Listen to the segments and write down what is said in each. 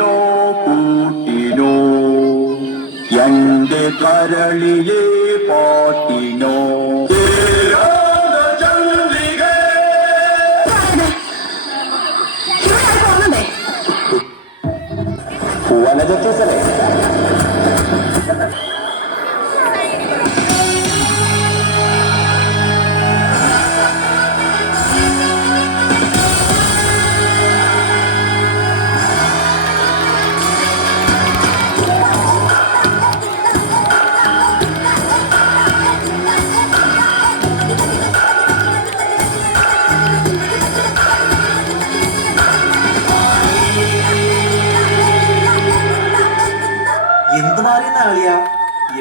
കൂട്ടിനോ കൂട്ടിനോ എന്റെ കരളിലെ പാട്ടിനോ? വനജ ടീച്ചറേ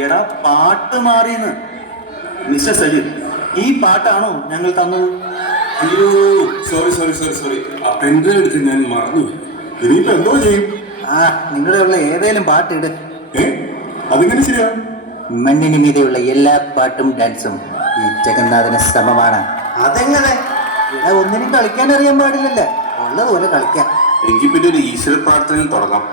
എടാ പാട്ട് മാറിയെന്ന്. മിസ്റ്റർ സജീവ് ഈ പാട്ടാണോ ഞങ്ങൾ തന്നത്? അയ്യോ സോറി സോറി സോറി സോറി ആ പെൻഡ്രൈവ് എടുത്ത് ഞാൻ മറന്നു. ഇനിയിപ്പോ എന്തോ ചെയ്യും? ആ നിങ്ങളുടെ ഉള്ള ഏതേലും പാട്ട് ഇട്. ഏ? അതിങ്ങനെ ശരിയാ? മണ്ണിന് മീതെയുള്ള എല്ലാ പാട്ടും ഡാൻസും ഈ ജഗന്നാഥന് സമമാണ്. അതെങ്ങനെ? ഇവിടെ ഒന്നിനും കളിക്കാൻ അറിയാൻ പാടില്ലല്ലേ. ഉള്ളതുപോലെ കളിക്കാം. എങ്കിൽ പിന്നെ ഒരു ഈശ്വര പ്രാർത്ഥനയിൽ തുടങ്ങാം.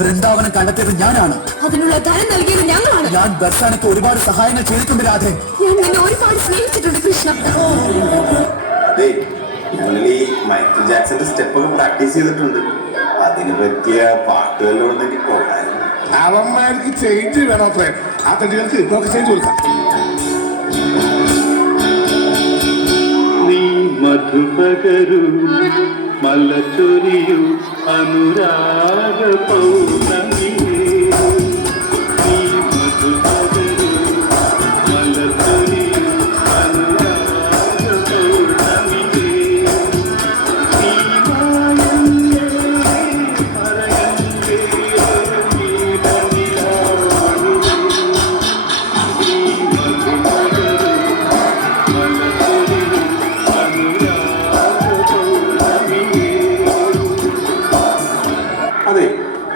വൃന്ദാവനം കണ്ടെത്തിയത് ഞാനാണ്. അതിനുള്ള ധനം നൽകിയത് ഞങ്ങളാണ്. ഞാൻ ദർശനക്ക് ഒരുപാട് സഹായങ്ങൾ ചെയ്തിട്ടുണ്ട് രാധേ. ഞാൻ നിന്നെ ഒരുപാട് സ്നേഹിച്ചിട്ടുണ്ട് കൃഷ്ണ. ഞങ്ങൾ ഈ മൈക്കിൾ ജാക്സന്റെ സ്റ്റെപ്പ് ഒക്കെ പ്രാക്ടീസ് ചെയ്തിട്ടുണ്ട്. അതിന് പറ്റിയ പാട്ടുകളിലും ഉണ്ടെങ്കിൽ കൊള്ളായിരുന്നു അവന്മാർക്ക് ചേഞ്ച് വേണം അത്രേ. ആ ചേഞ്ച് കൊടുക്കാം. നീ മധുപകരു മലച്ചൊരിയു അനുരാഗ പൗർണമി.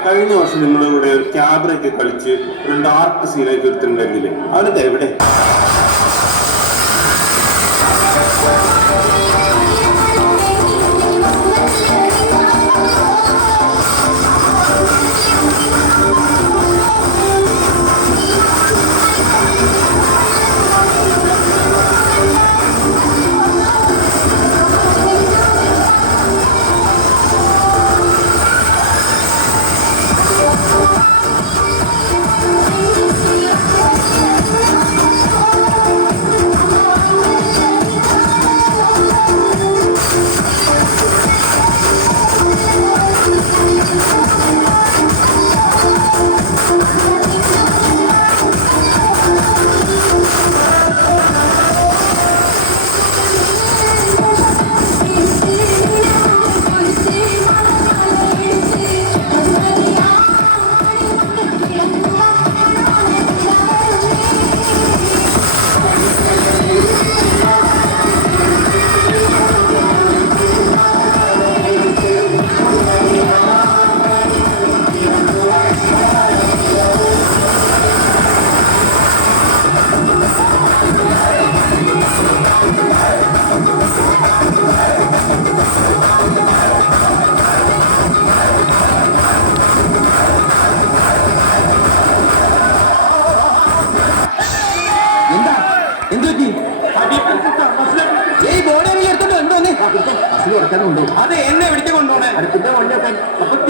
കഴിഞ്ഞ വർഷം നിങ്ങളിവിടെ ക്യാബറൊക്കെ കളിച്ച് ഒരു ഡാർക്ക് സീനൊക്കെ എടുത്തിട്ടുണ്ടെങ്കിൽ അവനൊക്കെ എവിടെ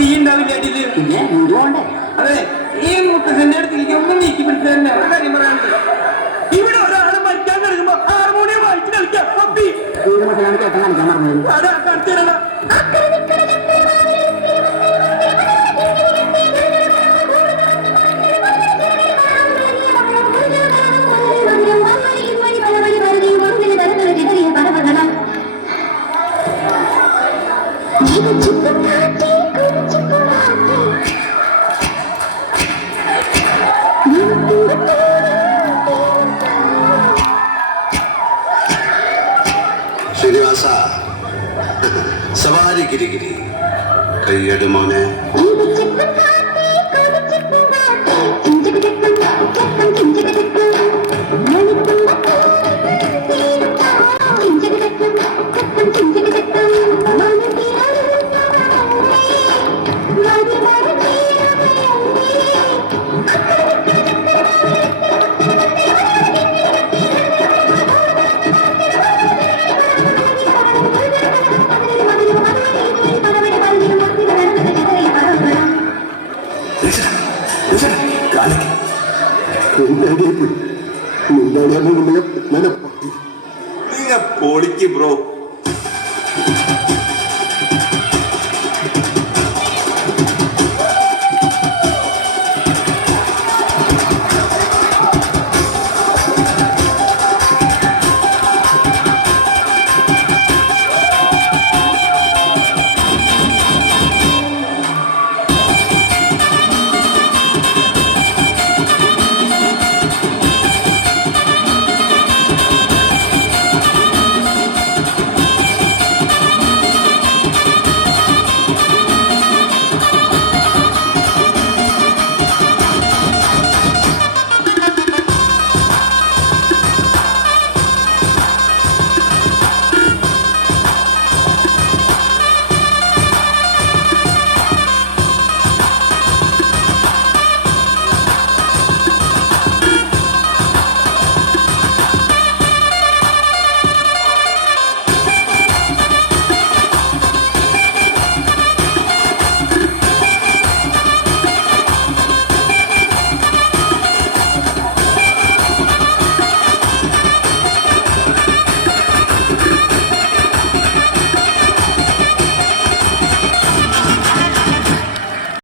തീ ഉണ്ടാവില്ല അടിയിൽ പിന്നെ അതെ ഈ മുത്തച്ഛന്റെ അടുത്തേക്ക് ഒന്ന് നീക്കി പിടിച്ചത് തന്നെ ഒരു കാര്യം പറയാനുണ്ട്. ഇവിടെ ഒരാൾ മരിക്കാൻ കിടക്കുമ്പോ ഹാർമോണിയം വായിച്ചു കളിക്കാം. അതാ കാണിച്ചു തരണം Woo! നിന്നെ പൊളിക്ക് ബ്രോ.